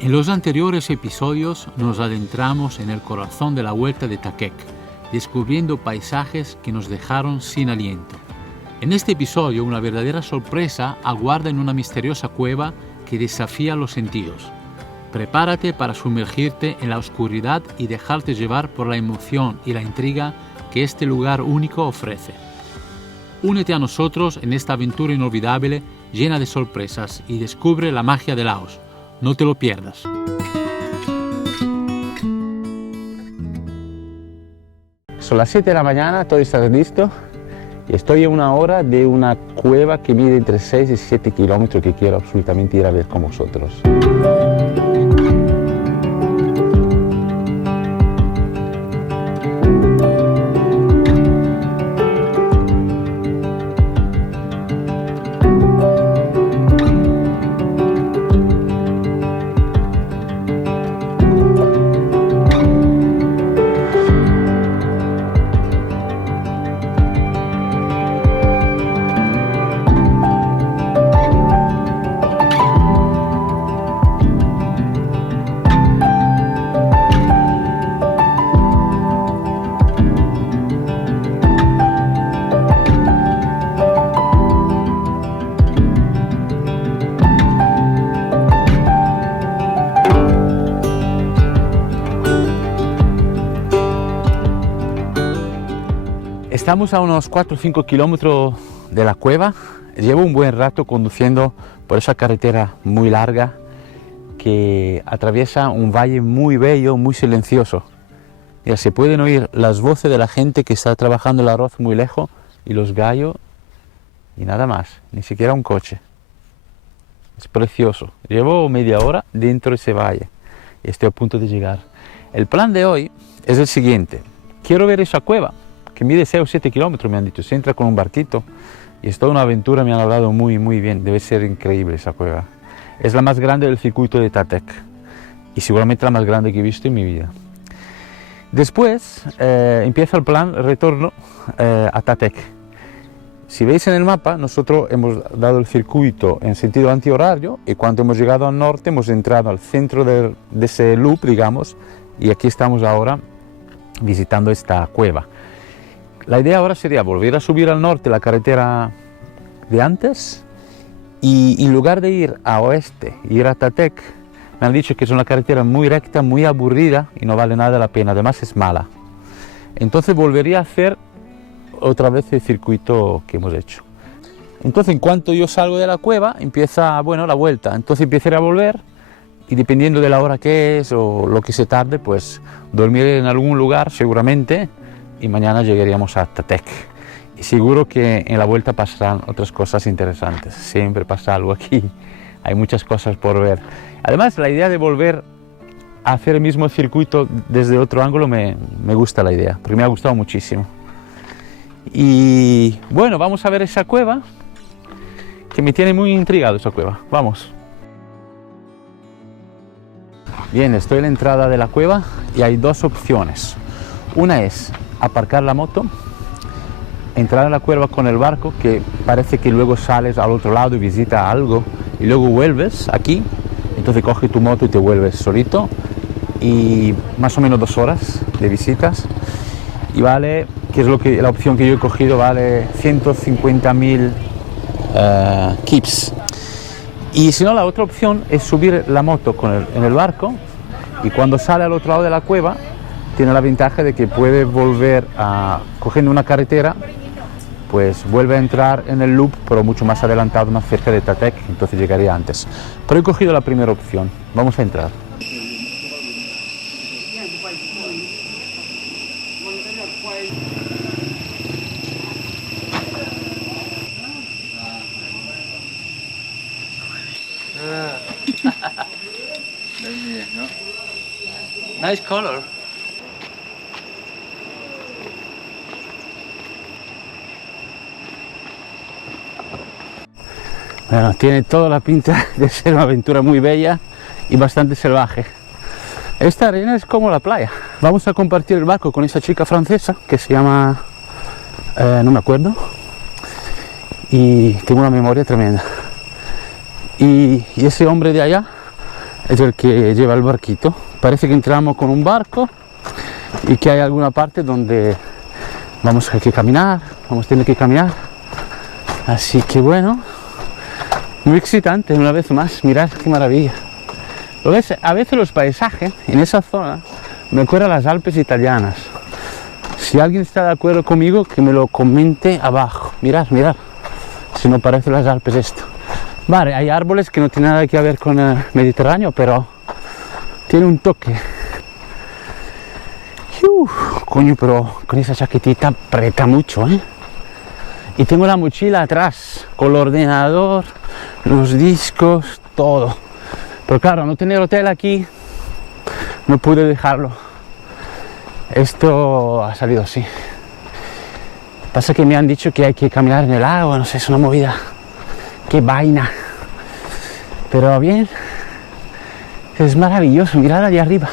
En los anteriores episodios nos adentramos en el corazón de la Huerta de Takek, descubriendo paisajes que nos dejaron sin aliento. En este episodio, una verdadera sorpresa aguarda en una misteriosa cueva que desafía los sentidos. Prepárate para sumergirte en la oscuridad y dejarte llevar por la emoción y la intriga que este lugar único ofrece. Únete a nosotros en esta aventura inolvidable, llena de sorpresas, y descubre la magia de Laos. No te lo pierdas. Son las 7 de la mañana, todo está listo y estoy a una hora de una cueva que mide entre 6 y 7 kilómetros que quiero absolutamente ir a ver con vosotros. Estamos a unos 4 o 5 kilómetros de la cueva. Llevo un buen rato conduciendo por esa carretera muy larga que atraviesa un valle muy bello, muy silencioso. Mira, se pueden oír las voces de la gente que está trabajando el arroz muy lejos y los gallos y nada más, ni siquiera un coche. Es precioso. Llevo media hora dentro de ese valle y estoy a punto de llegar. El plan de hoy es el siguiente. Quiero ver esa cueva que mide 6 o 7 kilómetros, me han dicho. Se entra con un barquito y es toda una aventura, me han hablado muy bien. Debe ser increíble esa cueva. Es la más grande del circuito de Takek y seguramente la más grande que he visto en mi vida. Después empieza el plan retorno a Takek. Si veis en el mapa, nosotros hemos dado el circuito en sentido antihorario y cuando hemos llegado al norte hemos entrado al centro de ese loop, digamos, y aquí estamos ahora visitando esta cueva. La idea ahora sería volver a subir al norte la carretera de antes y en lugar de ir a oeste, ir a Takek, me han dicho que es una carretera muy recta, muy aburrida y no vale nada la pena, además es mala. Entonces volvería a hacer otra vez el circuito que hemos hecho. Entonces en cuanto yo salgo de la cueva empieza, la vuelta, entonces empezaré a volver y dependiendo de la hora que es o lo que se tarde, pues dormiré en algún lugar seguramente y mañana llegaríamos a Takek. Y seguro que en la vuelta pasarán otras cosas interesantes. Siempre pasa algo aquí. Hay muchas cosas por ver. Además, la idea de volver a hacer el mismo circuito desde otro ángulo me gusta la idea, porque me ha gustado muchísimo. Y bueno, vamos a ver esa cueva, que me tiene muy intrigado esa cueva. Vamos. Bien, estoy en la entrada de la cueva y hay dos opciones. Una es aparcar la moto, entrar en la cueva con el barco, que parece que luego sales al otro lado y visitas algo y luego vuelves aquí, entonces coges tu moto y te vuelves solito y más o menos 2 horas de visitas y vale, que es la opción que yo he cogido, vale 150.000 kips. Y si no, la otra opción es subir la moto en el barco y cuando sale al otro lado de la cueva tiene la ventaja de que puede volver cogiendo una carretera, pues vuelve a entrar en el loop, pero mucho más adelantado, más cerca de Takek, entonces llegaría antes. Pero he cogido la primera opción, vamos a entrar. Nice color. Bueno, tiene toda la pinta de ser una aventura muy bella y bastante salvaje. Esta arena es como la playa. Vamos a compartir el barco con esa chica francesa que se llama... no me acuerdo. Y tengo una memoria tremenda. Y ese hombre de allá es el que lleva el barquito. Parece que entramos con un barco y que hay alguna parte donde vamos a tener que caminar. Así que bueno, muy excitante una vez más. Mirad qué maravilla. ¿Lo ves? A veces los paisajes en esa zona me recuerdan a las Alpes italianas. Si alguien está de acuerdo conmigo, que me lo comente abajo. Mirad, mirad, si no parece las Alpes esto. Vale, hay árboles que no tienen nada que ver con el Mediterráneo, pero tiene un toque. Coño, pero con esa chaquetita aprieta mucho, ¿eh? Y tengo la mochila atrás, con el ordenador, los discos, todo. Pero claro, no tener hotel aquí, no pude dejarlo. Esto ha salido así. Pasa que me han dicho que hay que caminar en el agua, no sé, es una movida. Qué vaina. Pero bien, es maravilloso, mirad allá arriba.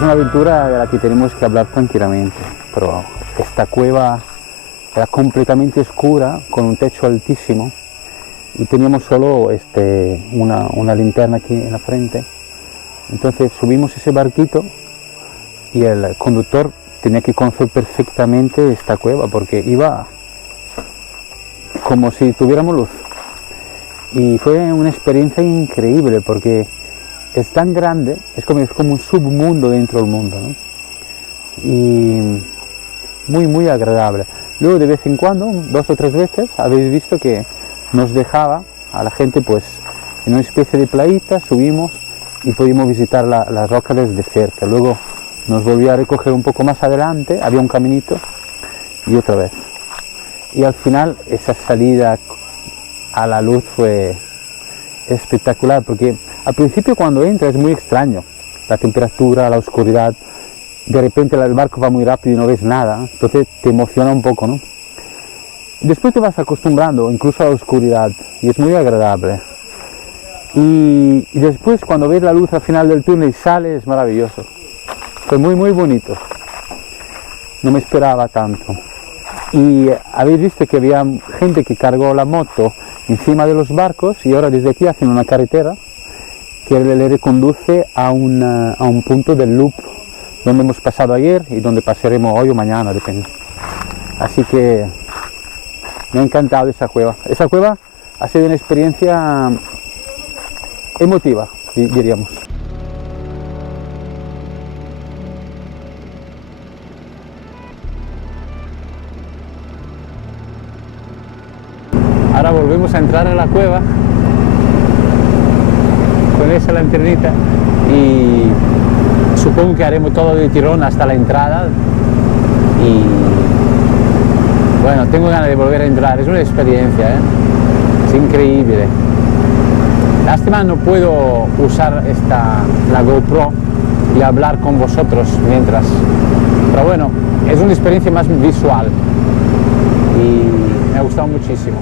es una aventura de la que tenemos que hablar tranquilamente, pero esta cueva era completamente oscura, con un techo altísimo, y teníamos solo una linterna aquí en la frente. Entonces subimos ese barquito y el conductor tenía que conocer perfectamente esta cueva porque iba como si tuviéramos luz. Y fue una experiencia increíble porque es tan grande, es como un submundo dentro del mundo, ¿no? Y muy agradable. Luego de vez en cuando, 2 o 3 veces, habéis visto que nos dejaba a la gente pues en una especie de playita, subimos y pudimos visitar las rocas desde cerca. Luego nos volvió a recoger un poco más adelante, había un caminito y otra vez. Y al final esa salida a la luz fue espectacular porque al principio cuando entras es muy extraño, la temperatura, la oscuridad, de repente el barco va muy rápido y no ves nada, entonces te emociona un poco, ¿no? Después te vas acostumbrando incluso a la oscuridad y es muy agradable. Y después cuando ves la luz al final del túnel y sale es maravilloso. Fue muy bonito. No me esperaba tanto. Y habéis visto que había gente que cargó la moto encima de los barcos y ahora desde aquí hacen una carretera que le reconduce a un punto del loop donde hemos pasado ayer y donde pasaremos hoy o mañana, depende. Así que me ha encantado esa cueva. Esa cueva ha sido una experiencia emotiva, diríamos. Ahora volvemos a entrar en la cueva con esa lanternita y supongo que haremos todo de tirón hasta la entrada y bueno, tengo ganas de volver a entrar, es una experiencia, es increíble. Lástima no puedo usar la GoPro y hablar con vosotros mientras, pero bueno, es una experiencia más visual y me ha gustado muchísimo.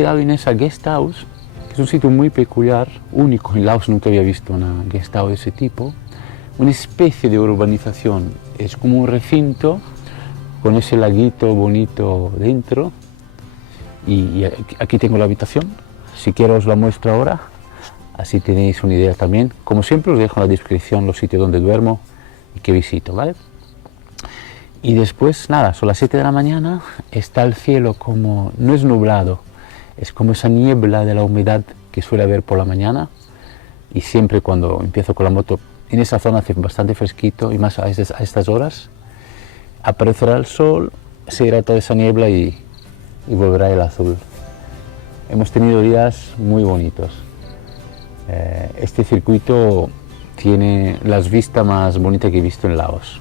quedado en esa guest house, que es un sitio muy peculiar, único en Laos, nunca había visto una guest house de ese tipo. Una especie de urbanización, es como un recinto con ese laguito bonito dentro. Y aquí tengo la habitación, si quiero os la muestro ahora, así tenéis una idea también. Como siempre os dejo en la descripción los sitios donde duermo y que visito, ¿vale? Y después, nada, son las 7 de la mañana, está el cielo como, no es nublado, es como esa niebla de la humedad que suele haber por la mañana, y siempre cuando empiezo con la moto, en esa zona hace bastante fresquito, y más a estas horas, aparecerá el sol, se irá toda esa niebla y volverá el azul. Hemos tenido días muy bonitos. Este circuito tiene las vistas más bonitas que he visto en Laos,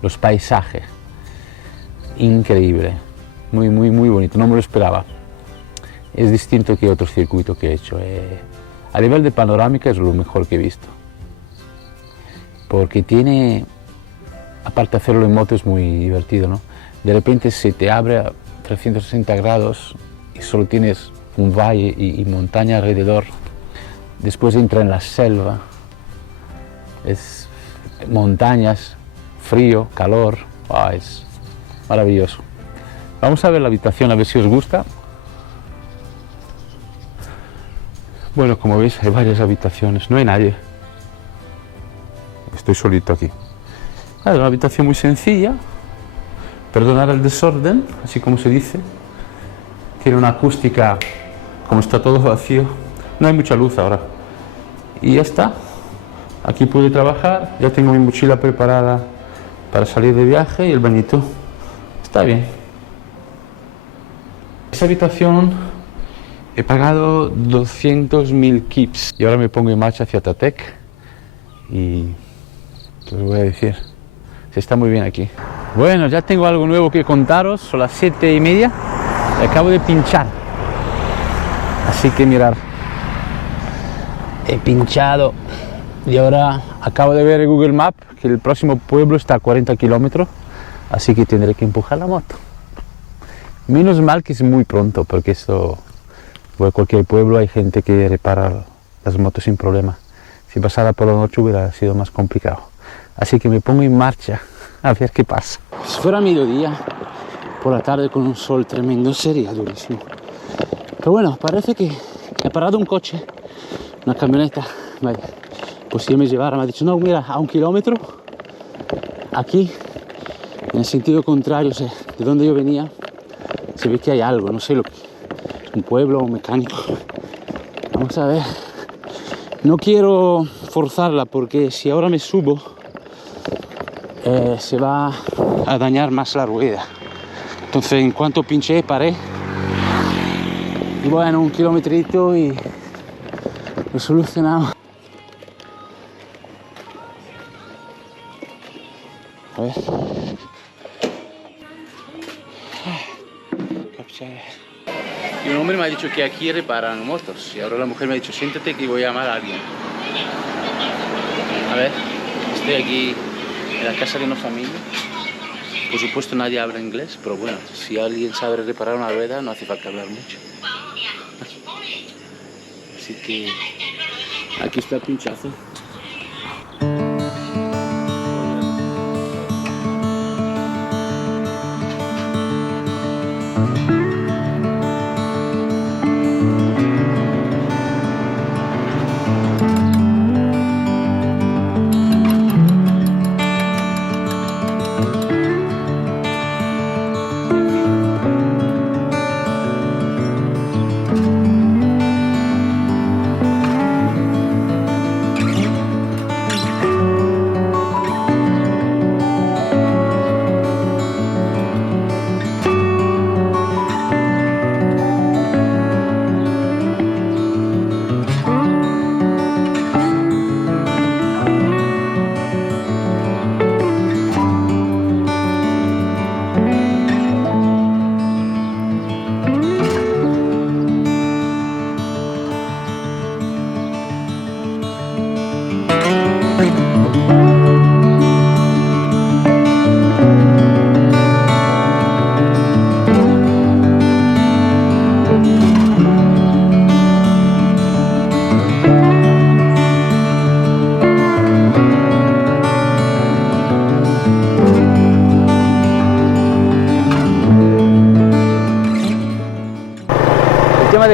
los paisajes, increíble, muy bonito, no me lo esperaba. Es distinto que otros circuitos que he hecho. A nivel de panorámica es lo mejor que he visto, porque tiene, aparte de hacerlo en moto es muy divertido, ¿no? De repente se te abre a 360 grados y solo tienes un valle y montaña alrededor. Después entra en la selva, es montañas, frío, calor, es maravilloso. Vamos a ver la habitación, a ver si os gusta. Bueno, como veis hay varias habitaciones, no hay nadie. Estoy solito aquí. Es una habitación muy sencilla, perdonar el desorden, así como se dice. Tiene una acústica, como está todo vacío, no hay mucha luz ahora. Y ya está, aquí pude trabajar, ya tengo mi mochila preparada para salir de viaje y el bañito. Está bien. Esa habitación he pagado 200.000 kips y ahora me pongo en marcha hacia Tatek y ¿qué os voy a decir? Se está muy bien aquí. Bueno, ya tengo algo nuevo que contaros, son las 7:30 y acabo de pinchar. Así que mirad, he pinchado y ahora acabo de ver en Google Maps que el próximo pueblo está a 40 kilómetros, así que tendré que empujar la moto. Menos mal que es muy pronto, porque esto, en cualquier pueblo hay gente que repara las motos sin problema. Si pasara por la noche hubiera sido más complicado. Así que me pongo en marcha a ver qué pasa. Si fuera mediodía, por la tarde con un sol tremendo, sería durísimo. Pero bueno, parece que he parado un coche, una camioneta, vale, pues si me llevara, me ha dicho, no, mira, a 1 kilómetro, aquí, en el sentido contrario, o sea, de donde yo venía, se ve que hay algo, no sé lo que es, un pueblo, un mecánico. Vamos a ver. No quiero forzarla porque si ahora me subo, se va a dañar más la rueda. Entonces, en cuanto pinché, paré. Y bueno, 1 kilometrito y lo he solucionado. A ver. Y un hombre me ha dicho que aquí reparan motos y ahora la mujer me ha dicho siéntate que voy a llamar a alguien. A ver, estoy aquí en la casa de una familia. Por supuesto nadie habla inglés, pero bueno, si alguien sabe reparar una rueda no hace falta hablar mucho. Así que aquí está el pinchazo.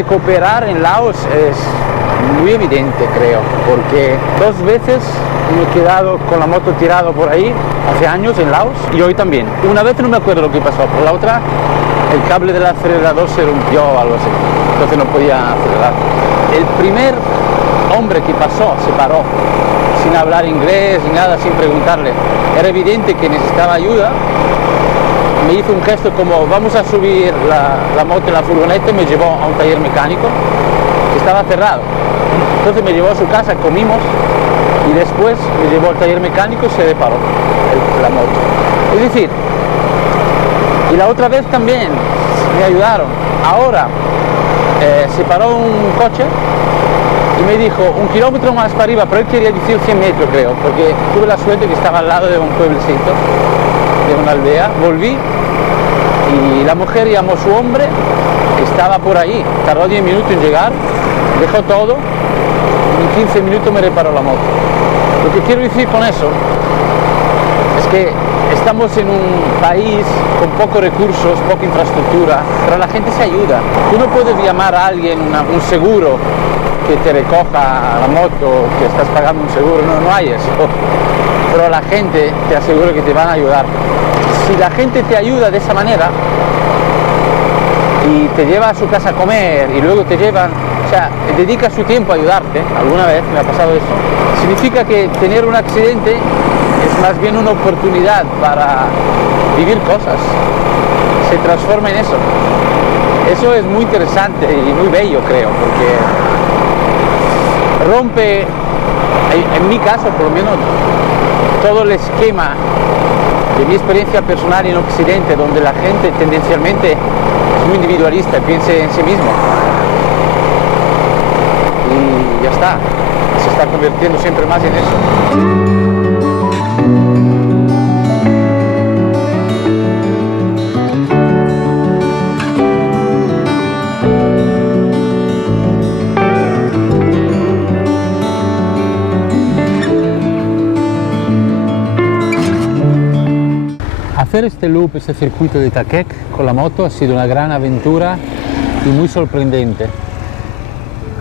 de cooperar en Laos es muy evidente, creo, porque 2 veces me he quedado con la moto tirado por ahí, hace años en Laos, y hoy también. Una vez no me acuerdo lo que pasó, por la otra el cable del acelerador se rompió o algo así, entonces no podía acelerar. El primer hombre que pasó se paró, sin hablar inglés ni nada, sin preguntarle. Era evidente que necesitaba ayuda. Me hizo un gesto como vamos a subir la moto en la furgoneta y me llevó a un taller mecánico que estaba cerrado. Entonces me llevó a su casa, comimos y después me llevó al taller mecánico y se reparó la moto. Es decir, y la otra vez también me ayudaron. Ahora se paró un coche y me dijo 1 kilómetro más para arriba, pero él quería decir 100 metros creo, porque tuve la suerte que estaba al lado de un pueblecito, de una aldea. Volví y la mujer llamó a su hombre, que estaba por ahí, tardó 10 minutos en llegar, dejó todo y en 15 minutos me reparó la moto. Lo que quiero decir con eso es que estamos en un país con pocos recursos, poca infraestructura, pero la gente se ayuda. Tú no puedes llamar a alguien un seguro que te recoja la moto, que estás pagando un seguro, no hay eso. Pero la gente te aseguro que te van a ayudar. Si la gente te ayuda de esa manera y te lleva a su casa a comer y luego te llevan, o sea, dedica su tiempo a ayudarte, alguna vez me ha pasado eso, significa que tener un accidente es más bien una oportunidad para vivir cosas, se transforma en eso. Eso es muy interesante y muy bello, creo, porque rompe, en mi caso por lo menos, todo el esquema de mi experiencia personal en Occidente, donde la gente tendencialmente es muy individualista y piensa en sí mismo. Y ya está, se está convirtiendo siempre más en eso. Hacer este loop, este circuito de Takek con la moto ha sido una gran aventura y muy sorprendente.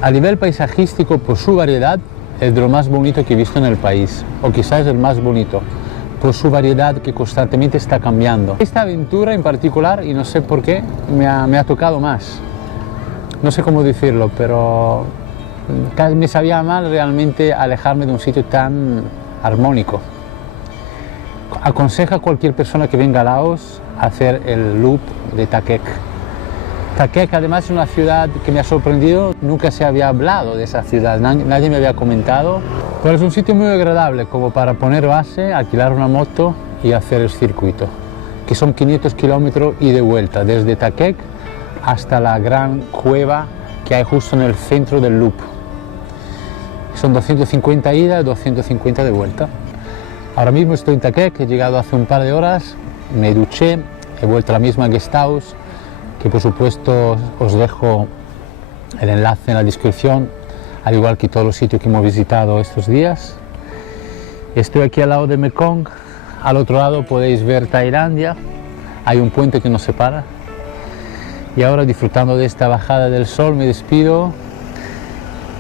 A nivel paisajístico, por su variedad, es de lo más bonito que he visto en el país, o quizás el más bonito, por su variedad que constantemente está cambiando. Esta aventura en particular, y no sé por qué, me ha tocado más. No sé cómo decirlo, pero me sabía mal realmente alejarme de un sitio tan armónico. Aconseja a cualquier persona que venga a Laos a hacer el loop de Takek. Takek además es una ciudad que me ha sorprendido, nunca se había hablado de esa ciudad, nadie me había comentado, pero es un sitio muy agradable como para poner base, alquilar una moto y hacer el circuito, que son 500 kilómetros y de vuelta, desde Takek hasta la gran cueva que hay justo en el centro del loop. Son 250 ida y 250 de vuelta. Ahora mismo estoy en Takek, he llegado hace un par de horas, me duché, he vuelto a la misma guest house, que por supuesto os dejo el enlace en la descripción, al igual que todos los sitios que hemos visitado estos días. Estoy aquí al lado de Mekong, al otro lado podéis ver Tailandia, hay un puente que nos separa. Y ahora, disfrutando de esta bajada del sol, me despido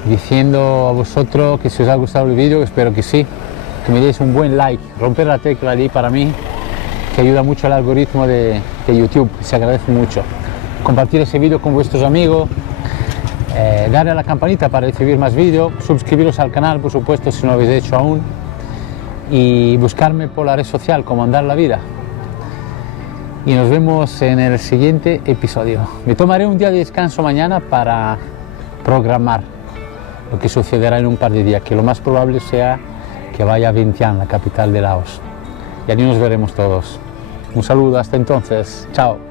diciendo a vosotros que si os ha gustado el vídeo, espero que sí, que me deis un buen like, romper la tecla ahí para mí, que ayuda mucho al algoritmo de YouTube, se agradece mucho. Compartir ese vídeo con vuestros amigos, darle a la campanita para recibir más vídeos, suscribiros al canal, por supuesto, si no lo habéis hecho aún, y buscarme por la red social como Andar la Vida. Y nos vemos en el siguiente episodio. Me tomaré un día de descanso mañana para programar lo que sucederá en un par de días, que lo más probable sea que vaya a Vientiane, la capital de Laos. Y allí nos veremos todos. Un saludo, hasta entonces. Chao.